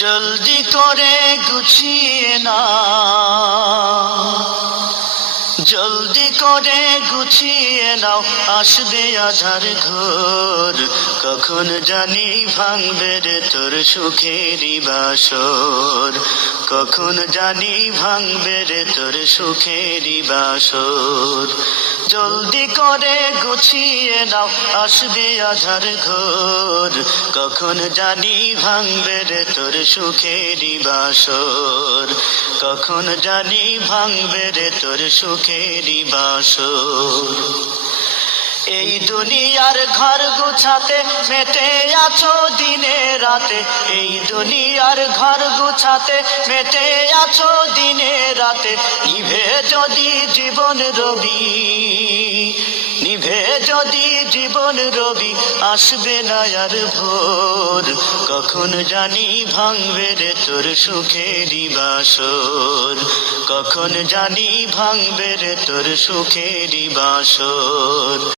জলদি করে গুছিয়ে না, জলদি করে গুছিয়ে নাও, আসবে আধার ঘোর। কখন জানি ভাঙবে রে তোর সুখেরই বাসর, কখন জানি ভাঙবে রে তোর সুখেরই বাসর। জলদি করে গুছিয়ে নাও, আসবে আধার ঘোর। কখন জানি ভাঙবে রে তোর সুখেরই বাসর, কখন জানি ভাঙবে রে তোর সুখেরই বাসর। এই দুনিয়ার ঘর গুছাতে মেতে আছো দিনে রাতে, এই দুনিয়ার ঘর গুছাতে মেতে আছো দিনে রাতে। নিভে যদি জীবন রবি, নিভে যদি জীবন রবি, আসবে না আর ভোর। কখন জানি ভাঙবে রে তোর সুখেরই বাসর, কখন জানি ভাঙবে রে তোর সুখেরই বাসর।